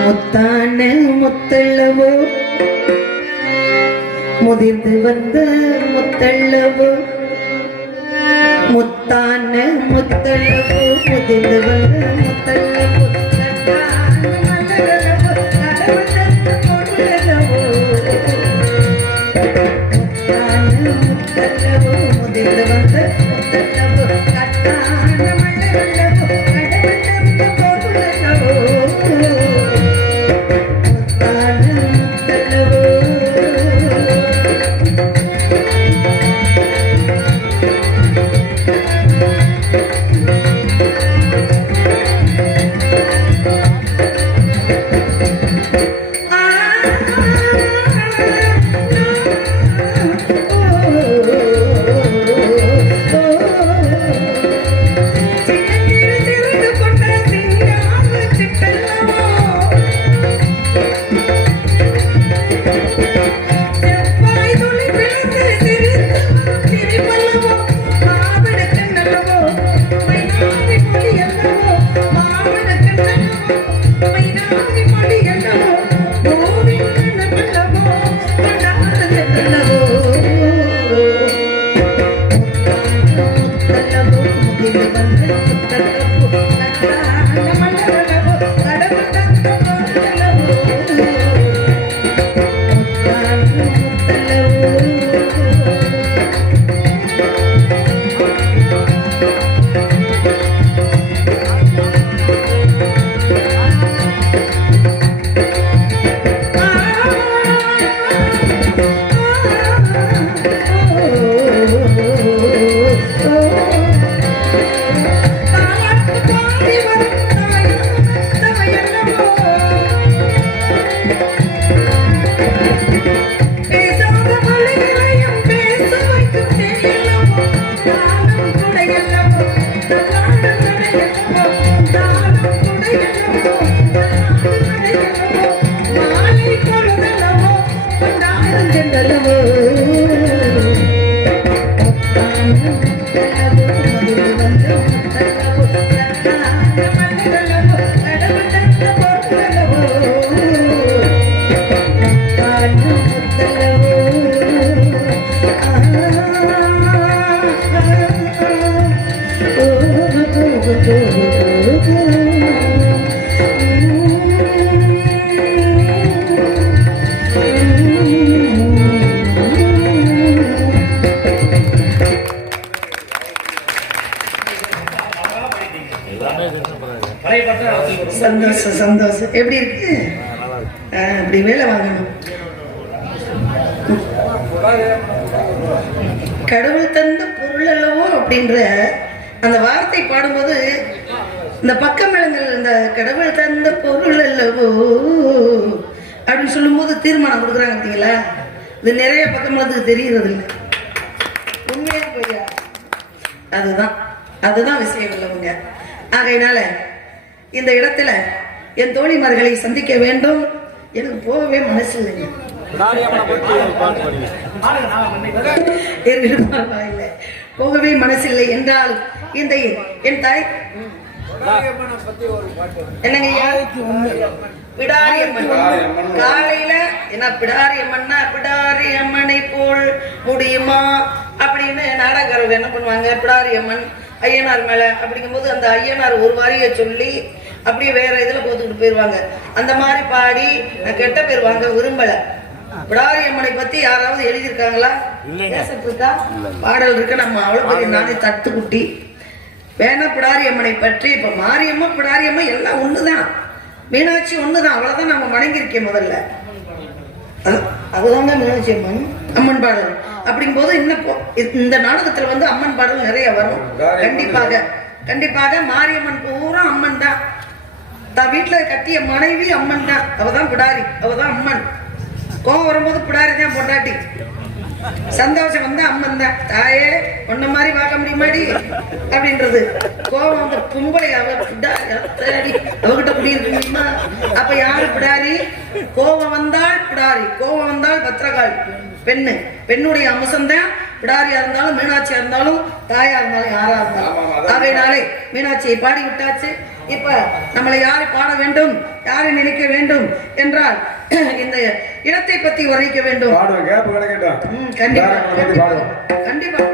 முத்தான முத்தள்ளவோ முதிர்ந்து வந்த முத்தள்ளவோ முத்தான முத்தள்ளவோ கடவுள் தந்த பொருள் அல்லவோ அப்படின்ற அந்த வார்த்தை பாடும்போது இந்த பக்கமிழங்கள் இந்த கடவுள் தந்த பொருள் அல்லவோ அப்படின்னு சொல்லும்போது தீர்மானம் கொடுக்குறாங்க பார்த்தீங்களா? இது நிறைய பக்கமிழத்துக்கு தெரிகிறது இல்லை உண்மையாக பொய்யா? அதுதான். அதுதான் விஷயம் இல்லைங்க. ஆகையினால இந்த இடத்துல என் தோழிமார்களை சந்திக்க வேண்டும். எனக்கு போகவே மனசு இல்லைங்க இருக்கட்டும், பரவாயில்லை. போகவே மனசில்லை என்றால் இந்த என் தாய் என்னங்க ஐயா? பிடாரி அம்மன் காலையில என்ன பிடாரி அம்மன்னா பிடாரி அம்மனை போல் முடியுமா? அப்படின்னு நாடகர்கள் என்ன பண்ணுவாங்க? பிடாரி அம்மன் ஐயனார் மேல அப்படிங்கும்போது அந்த ஐயனார் ஒரு வாரிய சொல்லி அப்படியே வேற இதுல போத்துக்கிட்டு போயிருவாங்க. அந்த மாதிரி பாடி நான் கெட்ட பேர் வாங்க விரும்பல. பிடாரி அம்மனை பத்தி யாராவது எழுதியிருக்காங்களா? இருக்கா பாடல் இருக்கு நம்ம அவ்வளவு பெரிய நானே தட்டு குட்டி வேணா பிடாரி அம்மனை பற்றி இப்ப மாரியம்மா பிடாரியம்மா எல்லாம் ஒண்ணுதான். மீனாட்சி ஒண்ணுதான். அவ்வளவுதான் நம்ம வணங்கியிருக்கேன் முதல்ல. அது- அதுதாங்க மீனாட்சி அம்மன் அம்மன் பாடல். அப்படிங்கும்போது இன்னும் போ- இந்த நாடகத்துல வந்து அம்மன் பாடல் நிறைய வரும். கண்டிப்பாக. கண்டிப்பாக மாரியம்மன் பூரா அம்மன் தான். தான் வீட்டுல கட்டிய மனைவி அம்மன் தான். அவதான் பிடாரி அவதான் அம்மன். கோவம் வரும்போது பிடாரி தான் பொண்டாட்டி. சந்தோஷம் வந்தா அம்மன் தான். தாயே உன்ன மாதிரி பார்க்க முடியுமாடி? அப்படின்றது. கோவம் வந்த பொம்பளை அவ பிடாரி அவகிட்ட குடியிருக்க முடியுமா? அப்ப யாரு பிடாரி? கோவம் வந்தால் பிடாரி. கோவம் வந்தால் பத்திரகாள். பெண்ணு. பெண்ணுடைய அம்சம் தான் பிடாரியா இருந்தாலும் மீனாட்சியா இருந்தாலும் தாயா இருந்தாலும் யாரா இருந்தாலும். ஆகையினாலே மீனாட்சியை பாடி விட்டாச்சு இப்ப நம்மளை யாரை பாட வேண்டும்? யாரை நினைக்க வேண்டும்? என்றால் இந்த இடத்தை பத்தி வர்ணிக்க வேண்டும். பாடுவோம் கேப் கிடைக்கட்டும் கண்டிப்பா கண்டிப்பா.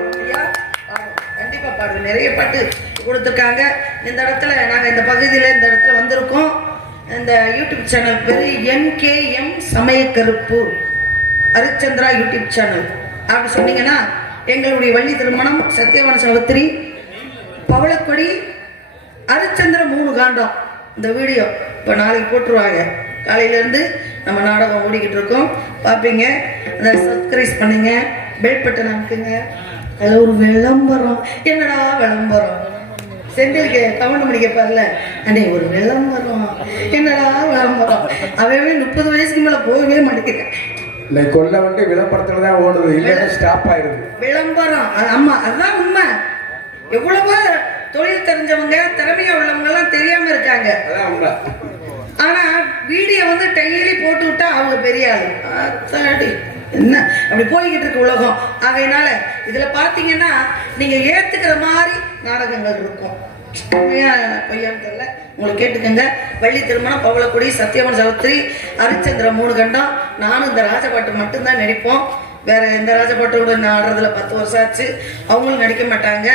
கண்டிப்பா பாடுவோம் நிறைய பாட்டு கொடுத்துருக்காங்க. இந்த இடத்துல நாங்க இந்த பகுதியில இந்த இடத்துல வந்திருக்கோம். இந்த யூடியூப் சேனல் பேரு NKM Samayakaruppu. Harichandra YouTube channel. அப்படி சொன்னீங்கன்னா எங்களுடைய வள்ளி திருமணம் சத்யவான சகோதரி பவளக்கொடி ஹரிச்சந்திர மூணு காண்டம். இந்த வீடியோ இப்போ நாளைக்கு போட்டுருவாங்க. காலையிலேருந்து நம்ம நாடகம் ஓடிக்கிட்டு இருக்கோம் பார்ப்பீங்க அதை சப்ஸ்கிரைப் பண்ணுங்க. பெல் பட்டன் அமைக்குங்க. அதில் ஒரு விளம்பரம். என்னடா விளம்பரம்? செந்திலுக்கு கவனம் பண்ணி கேட்பார்ல அண்ணே ஒரு விளம்பரம். என்னடா விளம்பரம்? அவன் முப்பது வயசுக்கு மேலே போகவே மாட்டேங்கிறேன். இல்லை கொல்ல வந்து விளம்பரத்துல தான் ஓடுது. இல்லைன்னா ஸ்டாப் ஆயிருது விளம்பரம். அது ஆமா அதுதான் உண்மை. எவ்வளவோ தொழில் தெரிஞ்சவங்க திறமையா உள்ளவங்க எல்லாம் தெரியாம இருக்காங்க. ஆனா வீடியோ வந்து டெய்லி போட்டு விட்டா அவங்க பெரிய ஆளு. அத்தாடி. என்ன? அப்படி போய்கிட்டு இருக்கு உலகம். ஆகையினால இதுல பாத்தீங்கன்னா நீங்க ஏத்துக்கிற மாதிரி நாடகங்கள் இருக்கும். பொய்யான்னு தெரியல. உங்களுக்கு கேட்டுக்கங்க. வள்ளி திருமணம் பவளக்குடி சத்யவன் சவுத்ரி ஹரிச்சந்திர மூணு கண்டம். நானும் இந்த ராஜபாட்டு மட்டும்தான் நடிப்போம். வேற எந்த ராஜபாட்டோட நான் ஆடுறதுல பத்து வருஷம் ஆச்சு. அவங்களும் நடிக்க மாட்டாங்க.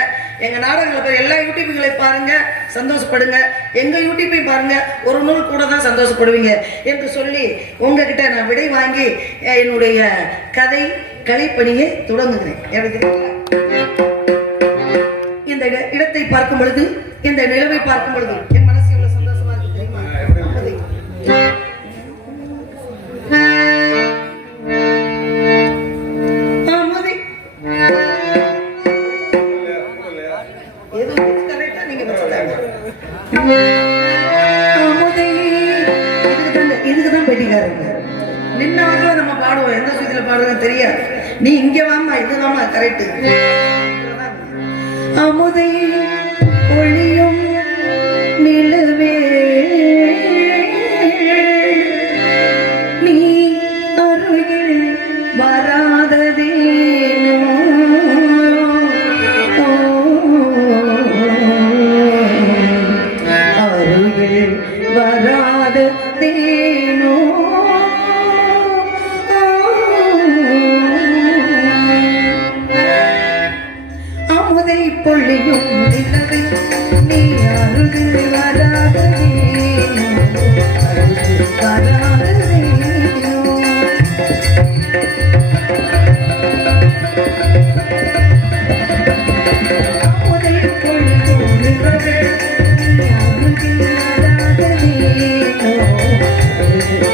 எங்க நாடகங்களை எல்லா யூடியூப்களை பாருங்க சந்தோஷப்படுங்க. எங்க யூடியூப்பை பாருங்க ஒரு நூல் கூட தான் சந்தோஷப்படுவீங்க என்று சொல்லி உங்ககிட்ட நான் விடை வாங்கி என்னுடைய கதை கலைப்பணியை தொடங்குகிறேன். எனக்கு இந்த இடத்தை பார்க்கும் பொழுது இந்த நிலவை பார்க்கும் பொழுது இங்க வாமா கரெக்ட் அமுதை ஒளி 哎。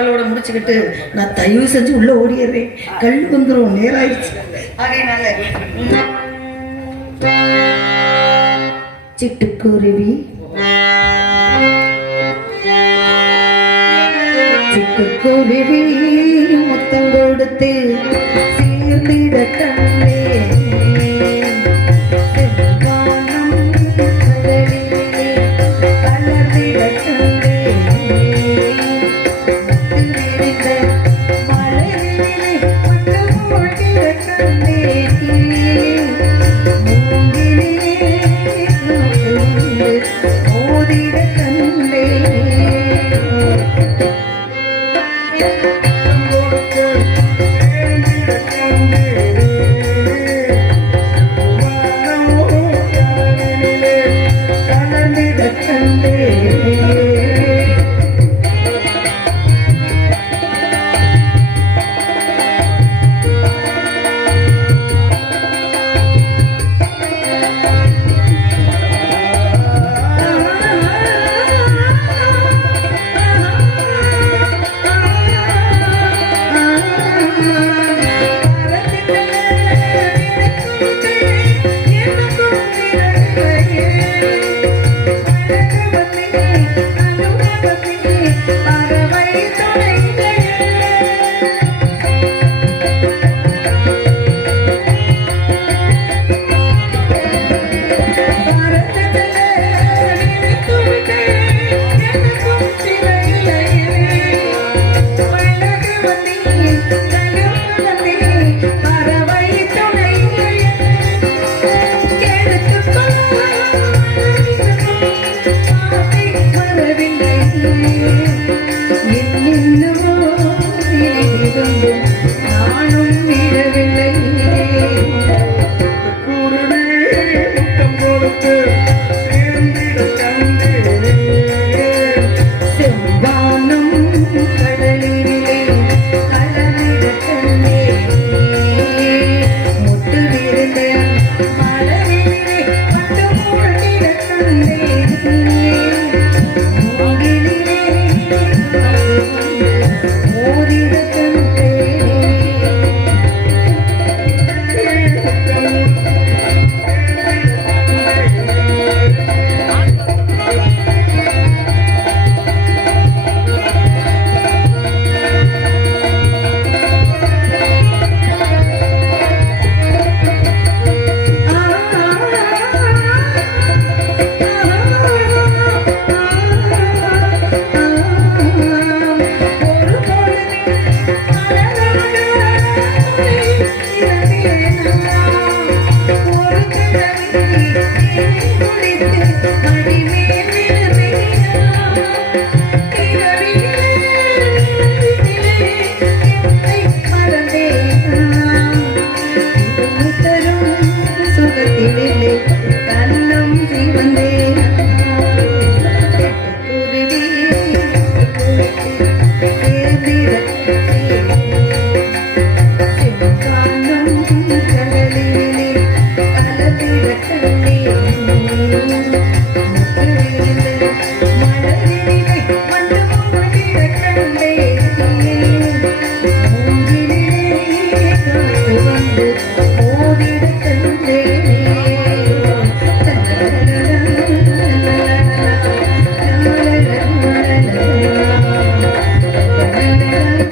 பாடலோட முடிச்சுக்கிட்டு நான் தயவு செஞ்சு உள்ளே ஓடிடுறேன். கல் வந்துடும் நேராயிடுச்சு. அதனால சிட்டுக்குருவி. சிட்டுக்குருவி முத்தம் கொடுத்து சீர்திட கண்ணே. கலர்திட கண்ணே.